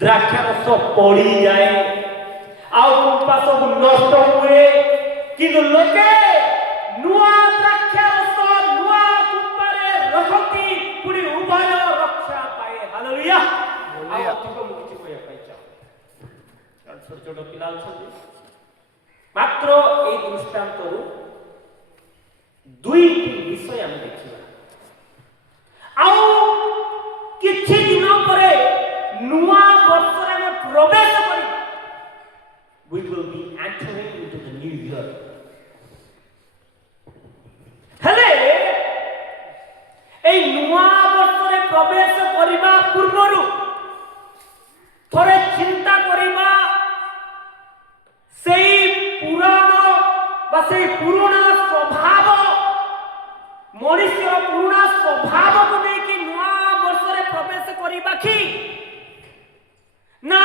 ଦ୍ରାକ୍ଷାରସ ପୋଡ଼ିଯାଏ ଆଉ କୁମ୍ପା ସବୁ ନଷ୍ଟ ହୁଏ, କିନ୍ତୁ ଲୋକେ ନୂଆ ଦ୍ରାକ୍ଷାରସ ନୂଆ କୁମ୍ପାରେ ରଖନ୍ତି, ପୁଣି ଉଭୟ ରକ୍ଷା ପାଏ। ହାଲେଲୁୟା। ଆଉ ଅଧିକ ମୁଁ କିଛି କହିବା ପାଇଁ ଚାହୁଁ, ଛୋଟ ଛୋଟ ପିଲା ଅଛନ୍ତି, ମାତ୍ର এই ଦୃଷ୍ଟାନ୍ତରୁ ଦୁଇଟି ବିଷୟ ଆମେ ଦେଖିବା। ଆଉ କିଛି ଦିନ ପରେ ନୂଆ ବର୍ଷରେ ଆମେ ପ୍ରବେଶ କରିବା। We will be entering into the new year. ହେଲେ এই ନୂଆ ବର୍ଷରେ ପ୍ରବେଶ କରିବା ପୂର୍ବରୁ ଥରେ ଚିନ୍ତା କରିବା, ସେଇ ପୁରାଣ বা সেই পুରୁଣା ସ୍ୱଭାବ, ମଣିଷର ପୁରୁଣା ସ୍ୱଭାବକୁ ନେଇକି ନୂଆ ବର୍ଷରେ ପ୍ରବେଶ କରିବା କି ନା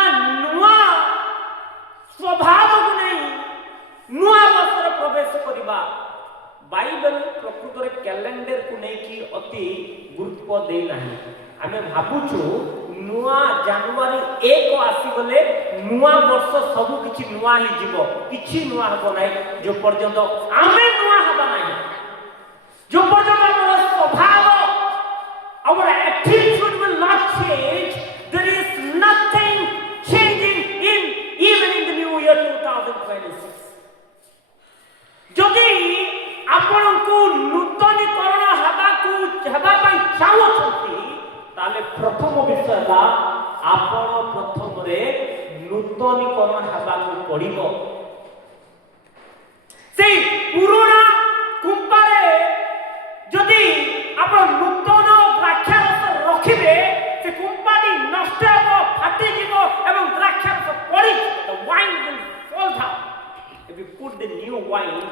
ନୂଆ ସ୍ୱଭାବକୁ ନେଇ ନୂଆ ବର୍ଷରେ ପ୍ରବେଶ କରିବା? ବାଇବେଲ ପ୍ରକୃତରେ କ୍ୟାଲେଣ୍ଡରକୁ ନେଇକି ଅତି ଗୁରୁତ୍ୱ ଦେଇନାହିଁ। ଆମେ ଭାବୁଛୁ ନୂଆ ଜାନୁଆରୀ 1 ଆସିଗଲେ ନୂଆ ବର୍ଷ ସବୁ କିଛି ନୂଆ ହେଇଯିବ। କିଛି ନୂଆ ହେବ ନାହିଁ ଯେ ପର୍ଯ୍ୟନ୍ତ ଆମେ ନୂଆ ହେବା ନାହିଁ, ଯେ ପର୍ଯ୍ୟନ୍ତ ଆମର ସ୍ୱଭାବ, our attitude will not change. There is nothing changing even in the new year 2026. যদি ଆପଣଙ୍କୁ ନୂତନୀକରଣ ହେବା ପାଇଁ ଚାହୁଁଛନ୍ତି, ତାହେଲେ ପ୍ରଥମ ବିଷୟ ହେଲା ଆପଣ ପ୍ରଥମରେ ନୂତନୀକରଣ ହେବାକୁ ପଡ଼ିବ। ସେଇ ପୁରୁଣା କୁମ୍ପାରେ ଯଦି ଆପଣ ନୂତନ ଦ୍ରାକ୍ଷାରସ ରଖିବେ, ସେ କୁମ୍ପାଟି ନଷ୍ଟ ହେବ, ଫାଟିଯିବ ଏବଂ ଦ୍ରାକ୍ଷାରସ ପଡ଼ିଯିବ। The wine will fall down. If you put the new wine